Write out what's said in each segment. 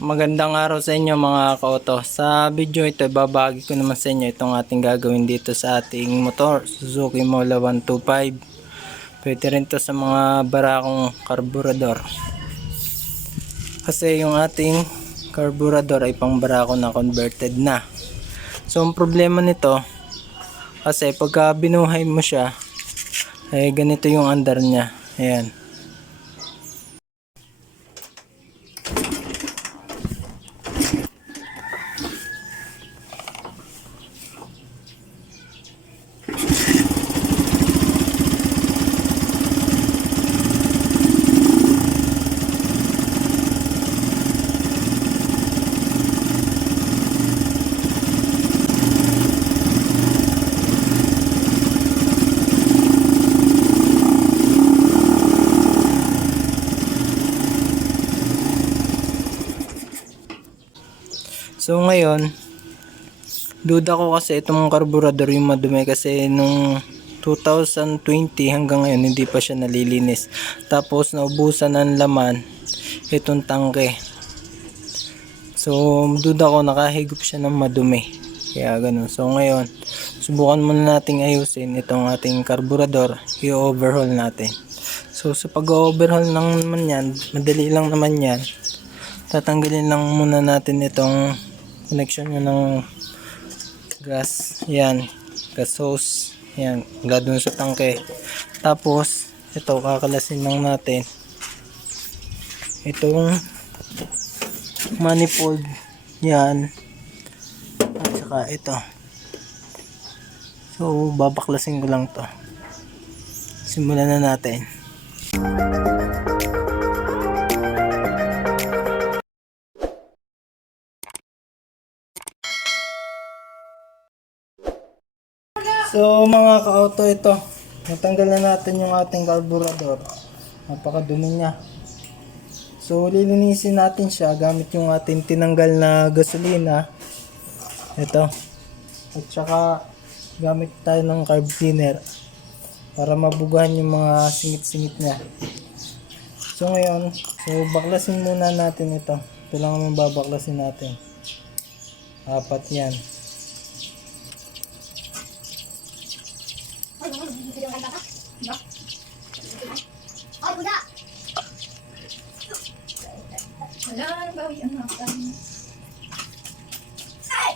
Magandang araw sa inyo mga kaoto. Sa video ito, babagi ko naman sa inyo itong ating gagawin dito sa ating motor, Suzuki Mola 125. Pwede rin to sa mga barakong karburador. Kasi yung ating karburador ay pang barako na converted na. So, ang problema nito, kasi pagka binuhay mo siya, ay ganito yung andar niya. Ayan. So ngayon, duda ko kasi itong karburador yung madumi kasi nung 2020 hanggang ngayon hindi pa siya nalilinis. Tapos naubusan ng laman itong tangke. So duda ko nakahigop siya ng madumi. Kaya ganun. So ngayon, subukan muna nating ayusin itong ating karburador. I-overhaul natin. So sa pag-overhaul naman yan, madali lang naman yan. Tatanggalin lang muna natin itong connection nyo ng gas. Yan. Gas hose. Yan. Mula dun sa tangke. Tapos ito kakalasin lang natin. Itong manifold. Yan. At saka ito. So babaklasin ko lang to. Simulan na natin So mga ka-auto ito, natanggal na natin yung ating carburetor. Napakadumi niya. So lilinisin natin siya gamit yung ating tinanggal na gasolina. Ito. At saka gamit tayo ng carb cleaner para mabugahan yung mga singit-singit niya. So ngayon, so baklasin muna natin ito. Ito lang yung babaklasin natin. Apat yan. Oh, buda! Wala, ano ba yung nakan? Ay!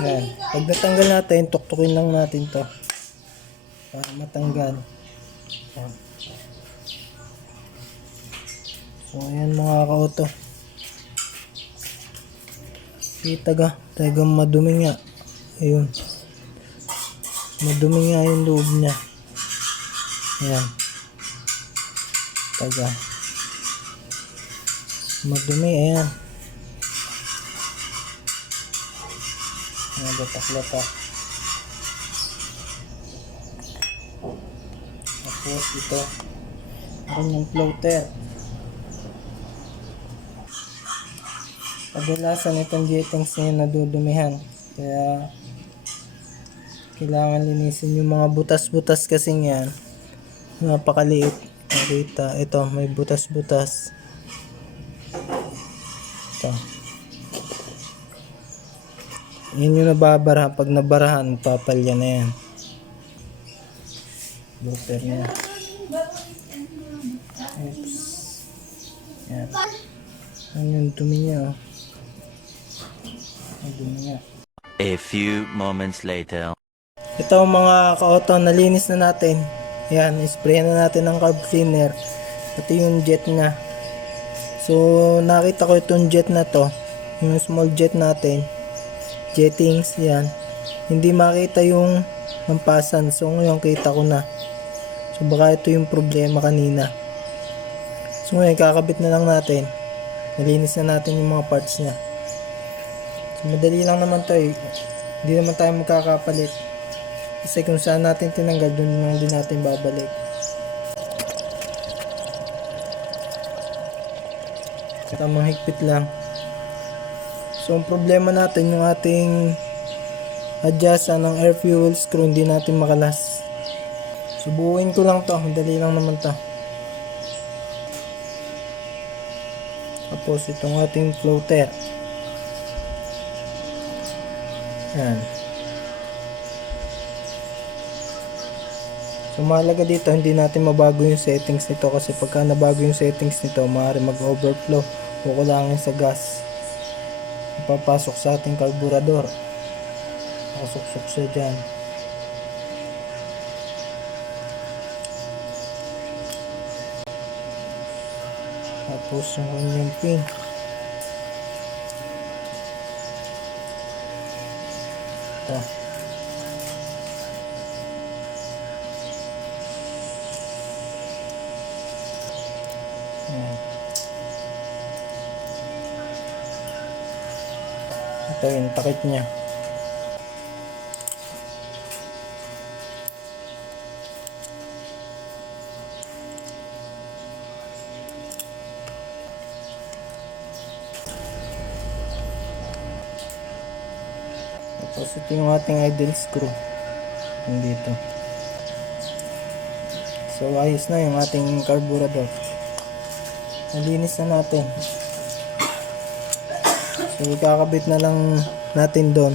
Yan. Pag natanggal natin, tuktukin lang natin to. Para matanggal. Yan. So, ayan mga ka-auto. Kita ga. Talagang madumi nga. Ayun. Madumi nga yung loob niya. Ayan. Taga. Madumi, ayan. Mga latak-latak. Tapos ito. Meron yung floater. Kadalasan itong jetings na yun nadudumihan. Kaya kailangan linisin yung mga butas-butas kasi yan. Napakaliit. Nakita. Ito, may butas-butas. Ito. Yun yung nababara. Pag nabarahan, papalya na yan. Buter niya. Oops. Yan. Yan yung dumi niya. Oh. Dumi niya. A few moments later. Ito mga ka-auto, nalinis na natin. Yan, spray na natin ng carb cleaner. Ito yung jet niya. So, nakita ko itong jet na to. Yung small jet natin. Jettings, yan. Hindi makita yung lampasan. So, ngayon kita ko na. So, baka ito yung problema kanina. So, ngayon kakabit na lang natin. Nalinis na natin yung mga parts niya. So, madali lang naman to eh. Hindi naman tayo magkakapalit. Kasi kung saan natin tinanggal, doon lang din natin babalik. Tamang higpit lang. So, ang problema natin yung ating adjustan ng air fuel screw hindi natin makalas. Subukin ko lang to. Madali lang naman to. Tapos itong ating floater. Yan. So mahalaga dito hindi natin mabago yung settings nito kasi pagka nabago yung settings nito maaari mag-overflow o kulangin sa gas. Ipapasok sa ating carburetor. Nakasuksok siya dyan. Tapos yung kanyang pin. Ito. Ito yung takip niya. Tapos ito yung ating idle screw. Dito. So ayos na yung ating carburetor. Nalinis na natin. Ikakabit na lang natin doon